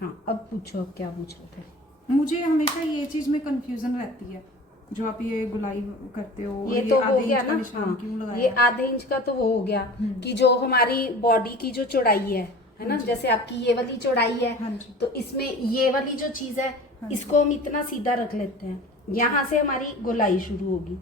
हाँ, अब पूछो, अब क्या पूछ रहे थे? मुझे हमेशा ये चीज में कंफ्यूजन रहती है, जो आप ये गुलाई करते हो और ये ये तो हो आधे गया इंच का ना। निशान हाँ, क्यों ये लगाया? आधे इंच का तो वो हो गया कि जो हमारी बॉडी की जो चौड़ाई है ना, जैसे आपकी ये वाली चौड़ाई है, हाँ जी। तो इसमें ये वाली जो चीज है, हाँ जी। इसको हम इतना सीधा रख लेते हैं, यहाँ से हमारी गोलाई शुरू होगी।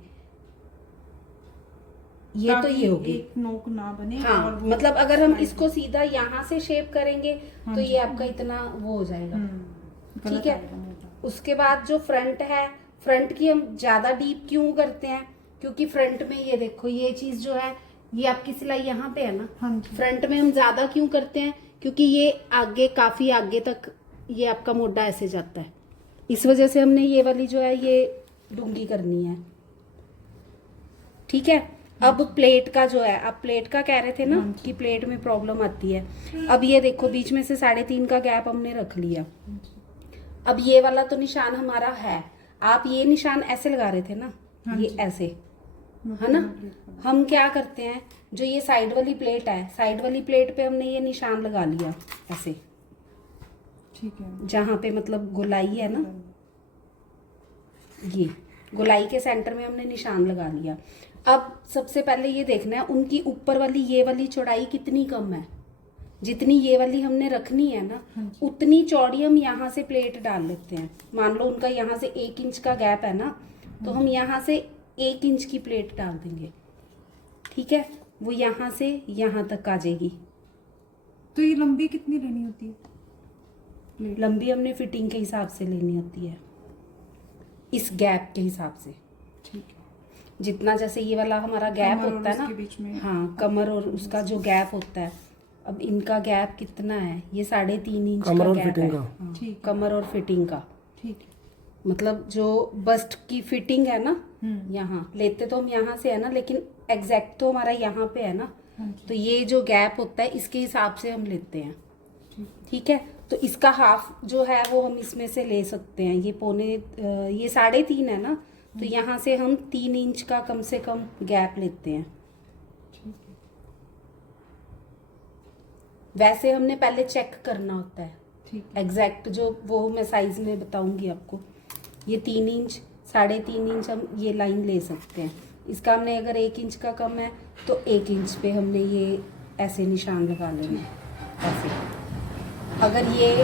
ये तो ताकि ये होगी। एक नोक ना बने। हाँ, और वो मतलब अगर हम slide इसको सीधा यहाँ से शेप करेंगे हाँ तो जी। ये आपका इतना वो हो जाएगा। गलत ठीक है। आएगा मोटा। उसके बाद जो फ्रंट है, फ्रंट की हम ज्यादा डीप क्यों करते हैं? क्योंकि फ्रंट में ये देखो, ये चीज जो है, ये आपकी सिलाई यहाँ पे है ना। हाँ जी। फ्रंट में हम ज्यादा क्यों करते हैं? क्योंकि ये आगे, काफी आगे तक ये आपका मोढा ऐसे जाता है, इस वजह से हमने ये वाली जो है ये डूंगी करनी है। ठीक है। अब प्लेट का जो है, आप प्लेट का कह रहे थे ना कि प्लेट में प्रॉब्लम आती है। अब ये देखो, बीच में से 3.5 का गैप हमने रख लिया। अब ये वाला तो निशान हमारा है, आप ये निशान ऐसे लगा रहे थे ना, ये ऐसे है ना। हम क्या करते हैं, जो ये साइड वाली प्लेट है, साइड वाली प्लेट पे हमने ये निशान लगा लिया ऐसे, ठीक है। जहां पे मतलब गोलाई है ना, ये गोलाई के सेंटर में हमने निशान लगा लिया। अब सबसे पहले ये देखना है उनकी ऊपर वाली ये वाली चौड़ाई कितनी कम है। जितनी ये वाली हमने रखनी है ना, उतनी चौड़ी हम यहाँ से प्लेट डाल लेते हैं। मान लो उनका यहाँ से 1 इंच का गैप है ना, तो हम यहाँ से 1 इंच की प्लेट डाल देंगे। ठीक है, वो यहाँ से यहाँ तक आ जाएगी। तो ये लंबी कितनी लेनी होती है? लंबी हमने फिटिंग के हिसाब से लेनी होती है, इस गैप के हिसाब से। ठीक है। जितना जैसे ये वाला हमारा गैप कमर और होता है ना, उसके बीच में। हाँ, कमर और उसका जो गैप होता है, अब इनका गैप कितना है, ये 3.5 इंच का गैप है। हाँ, ठीक है। कमर और फिटिंग का, ठीक है। मतलब जो बस्ट की फिटिंग है ना, यहाँ लेते तो हम यहाँ से है ना, लेकिन एग्जैक्ट तो हमारा यहाँ पे है ना, तो ये जो गैप होता है इसके हिसाब से हम लेते हैं। ठीक है। तो इसका हाफ जो है वो हम इसमें से ले सकते हैं। ये ये 3.5 है ना, तो यहाँ से हम 3 इंच का कम से कम गैप लेते हैं। वैसे हमने पहले चेक करना होता है एग्जैक्ट, जो वो मैं साइज में बताऊंगी आपको। ये 3 इंच, 3.5 इंच हम ये लाइन ले सकते हैं। इसका हमने अगर 1 इंच का कम है तो 1 इंच पे हमने ये ऐसे निशान लगा लेना है, ऐसे। अगर ये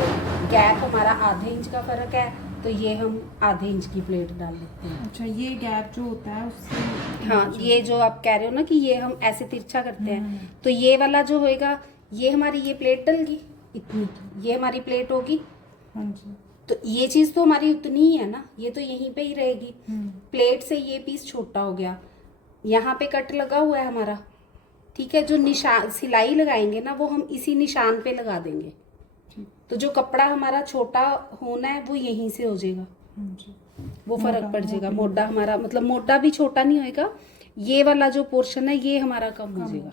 गैप हमारा आधे इंच का फर्क है तो ये हम आधे इंच की प्लेट डाल देते हैं। अच्छा, ये गैप जो होता है उससे। हाँ, ये जो आप कह रहे हो ना कि ये हम ऐसे तिरछा करते हैं, तो ये वाला जो होएगा, ये हमारी ये प्लेट डल गई इतनी, ये हमारी प्लेट होगी। हाँ जी। तो ये चीज तो हमारी उतनी ही है ना, ये तो यहीं पे ही रहेगी। प्लेट से ये पीस छोटा हो गया, यहाँ पे कट लगा हुआ है हमारा। ठीक है, जो निशान सिलाई लगाएंगे ना, वो हम इसी निशान पे लगा देंगे। तो जो कपड़ा हमारा छोटा होना है वो यहीं से हो जाएगा, वो फर्क पड़ जाएगा। मोटा हमारा मतलब मोटा भी छोटा नहीं होएगा, ये वाला जो पोर्शन है ये हमारा कम हो जाएगा।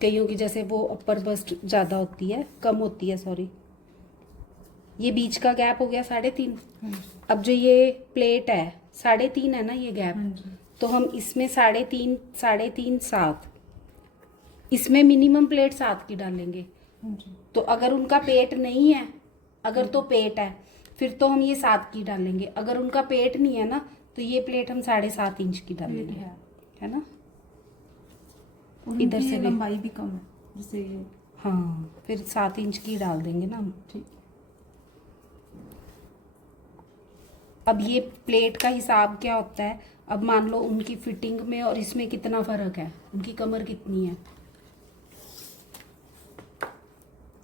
कईयों की जैसे वो अपर बस्ट ज्यादा होती है, कम होती है, सॉरी। ये बीच का गैप हो गया 3.5। अब जो ये प्लेट है 3.5 है ना ये गैप, तो हम इसमें 3.5 7, इसमें मिनिमम प्लेट 7 की डालेंगे। तो अगर उनका पेट नहीं है, अगर तो पेट है फिर तो हम ये 7 की डालेंगे। अगर उनका पेट नहीं है ना, तो ये प्लेट हम 7.5 इंच की डालेंगे, है ना। इधर से लंबाई भी कम है जैसे ये। हाँ, फिर 7 इंच की डाल देंगे ना हम। ठीक। अब ये प्लेट का हिसाब क्या होता है, अब मान लो उनकी फिटिंग में और इसमें कितना फर्क है, उनकी कमर कितनी है,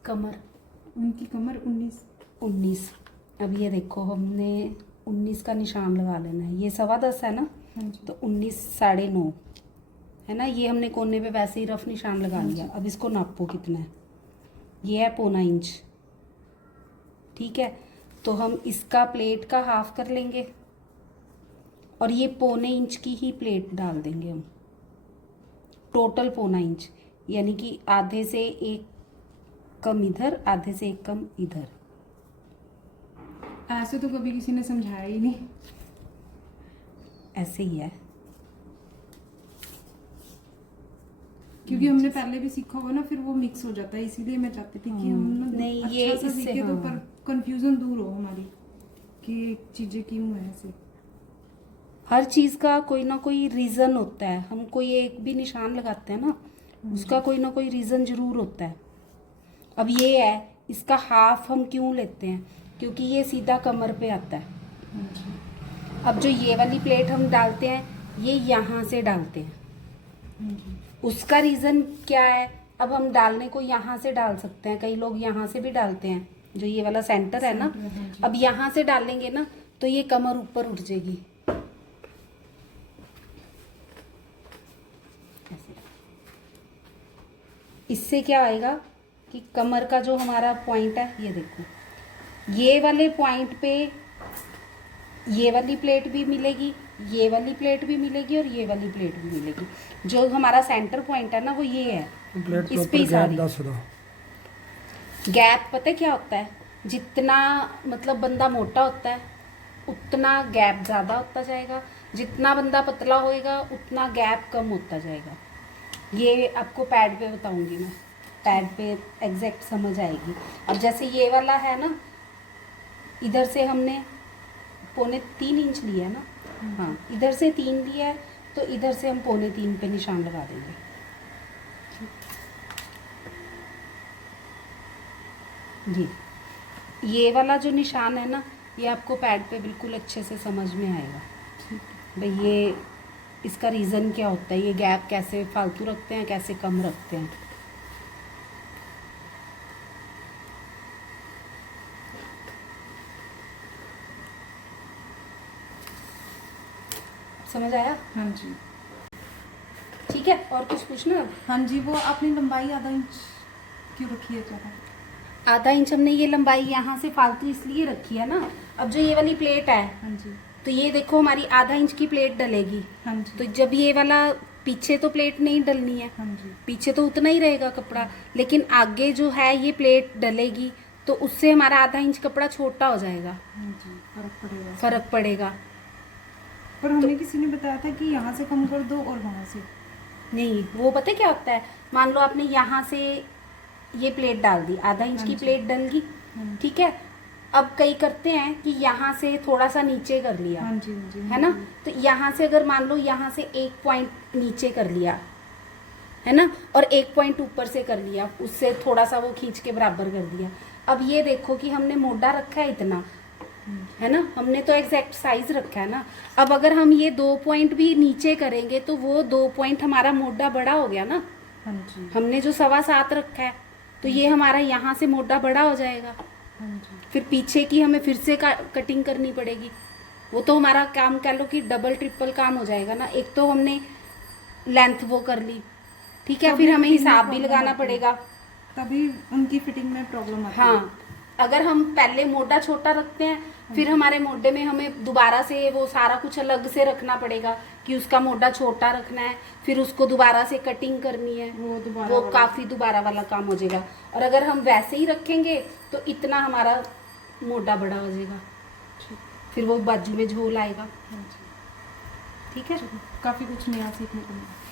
कमर उनकी कमर 19। अब ये देखो, हमने 19 का निशान लगा लेना है। ये 10.25 है ना, तो 19 9.5 है ना। ये हमने कोने पे वैसे ही रफ निशान लगा लिया। अब इसको नापो कितना है, ये है 1.25 इंच। ठीक है, तो हम इसका प्लेट का हाफ कर लेंगे और ये 1.25 इंच की ही प्लेट डाल देंगे हम, टोटल 1.25 इंच, यानी कि आधे से 1 कम इधर, आधे से 1 कम इधर। ऐसे तो कभी किसी ने समझाया ही नहीं, ऐसे ही है। क्योंकि हमने पहले भी सीखा होगा ना, फिर वो मिक्स हो जाता है, इसीलिए मैं चाहती थी कि हम ना नहीं, अच्छा ये सा इससे सीखे तो हाँ। पर कंफ्यूजन दूर हो हमारी कि चीजें क्यों है ऐसे। हर चीज का कोई ना कोई रीजन होता है। हम कोई एक भी निशान लगाते हैं ना, उसका कोई ना कोई रीजन जरूर होता है। अब ये है, इसका हाफ हम क्यों लेते हैं, क्योंकि ये सीधा कमर पे आता है। हाँ जी। अब जो ये वाली प्लेट हम डालते हैं, ये यहाँ से डालते हैं। हाँ जी। उसका रीजन क्या है, अब हम डालने को यहाँ से डाल सकते हैं, कई लोग यहाँ से भी डालते हैं, जो ये वाला सेंटर है ना। सेंटर, हाँ जी। अब यहाँ से डालेंगे ना तो ये कमर ऊपर उठ जाएगी ऐसे। इससे क्या आएगा कि कमर का जो हमारा पॉइंट है, ये देखो, ये वाले पॉइंट पे ये वाली प्लेट भी मिलेगी, ये वाली प्लेट भी मिलेगी और ये वाली प्लेट भी मिलेगी। जो हमारा सेंटर पॉइंट है ना, वो ये है, प्लेट के इस पे ऊपर ही गैप सारी 10 दो। गैप पता है क्या होता है, जितना मतलब बंदा मोटा होता है उतना गैप ज़्यादा होता जाएगा, जितना बंदा पतला होएगा उतना गैप कम होता जाएगा। ये आपको पैड पे बताऊंगी मैं, पैड पे एग्जैक्ट समझ आएगी। अब जैसे ये वाला है ना, इधर से हमने 3.25 इंच लिया ना, हाँ इधर से 3 लिया है, तो इधर से हम 3.25 पे निशान लगा देंगे। जी, ये वाला जो निशान है ना, ये आपको पैड पे बिल्कुल अच्छे से समझ में आएगा भाई ये इसका रीज़न क्या होता है, ये गैप कैसे फालतू रखते हैं, कैसे कम रखते हैं। समझ आया? हाँ जी। ठीक है, और कुछ पूछना है? हाँ जी, वो आपने लंबाई आधा इंच क्यों रखी है ज़्यादा? आधा इंच हमने ये लंबाई यहाँ से फालतू इसलिए रखी है ना। अब जो ये वाली प्लेट है, हाँ जी। तो ये देखो हमारी आधा इंच की प्लेट डलेगी, हाँ जी। तो जब ये वाला पीछे तो प्लेट नहीं डलनी है, हाँ जी। पीछे तो उतना ही रहेगा कपड़ा, लेकिन आगे जो है ये प्लेट डलेगी, तो उससे हमारा आधा इंच कपड़ा छोटा हो जाएगा, हाँ जी, फर्क पड़ेगा। फर्क पड़ेगा। पर हमें किसी ने बताया था कि यहाँ से कम कर दो और वहाँ से। नहीं, वो पता है क्या होता है, मान लो आपने यहाँ से ये प्लेट डाल दी, आधा इंच हाँ की जी। प्लेट डल गई, हाँ ठीक है। अब कई करते हैं कि यहाँ से थोड़ा सा नीचे कर लिया, हाँ जी। हाँ जी। है ना, तो यहाँ से अगर मान लो यहाँ से 1 पॉइंट नीचे कर लिया, है ना, और 1 पॉइंट ऊपर से कर लिया, उससे थोड़ा सा वो खींच के बराबर कर दिया। अब ये देखो कि हमने मोटा रखा है इतना, है ना, हमने तो एग्जैक्ट साइज रखा है ना। अब अगर हम ये 2 पॉइंट भी नीचे करेंगे तो वो 2 पॉइंट हमारा मोटा बड़ा हो गया ना। हाँ जी। हमने जो 7.25 रखा है, तो ये हमारा यहाँ से मोटा बड़ा हो जाएगा। हाँ जी। फिर पीछे की हमें फिर से कटिंग करनी पड़ेगी, वो तो हमारा काम कह लो कि डबल ट्रिपल काम हो जाएगा ना। एक तो हमने लेंथ वो कर ली, ठीक है, तभी फिर हमें फिटिंग में हिसाब भी प्रॉब्लम लगाना आती है। पड़ेगा। तभी उनकी फिटिंग में प्रॉब्लम आती है। हाँ, अगर हम पहले मोटा छोटा रखते हैं, फिर हमारे मोटे में हमें दोबारा से वो सारा कुछ अलग से रखना पड़ेगा कि उसका मोटा छोटा रखना है, फिर उसको दोबारा से कटिंग करनी है, वो दोबारा वो वाला। काफ़ी दोबारा वाला काम हो जाएगा। और अगर हम वैसे ही रखेंगे तो इतना हमारा मोटा बड़ा हो जाएगा, ठीक। फिर वो बाजू में झोल आएगा। हाँ जी। ठीक है, काफ़ी कुछ नया सीखने को मिला।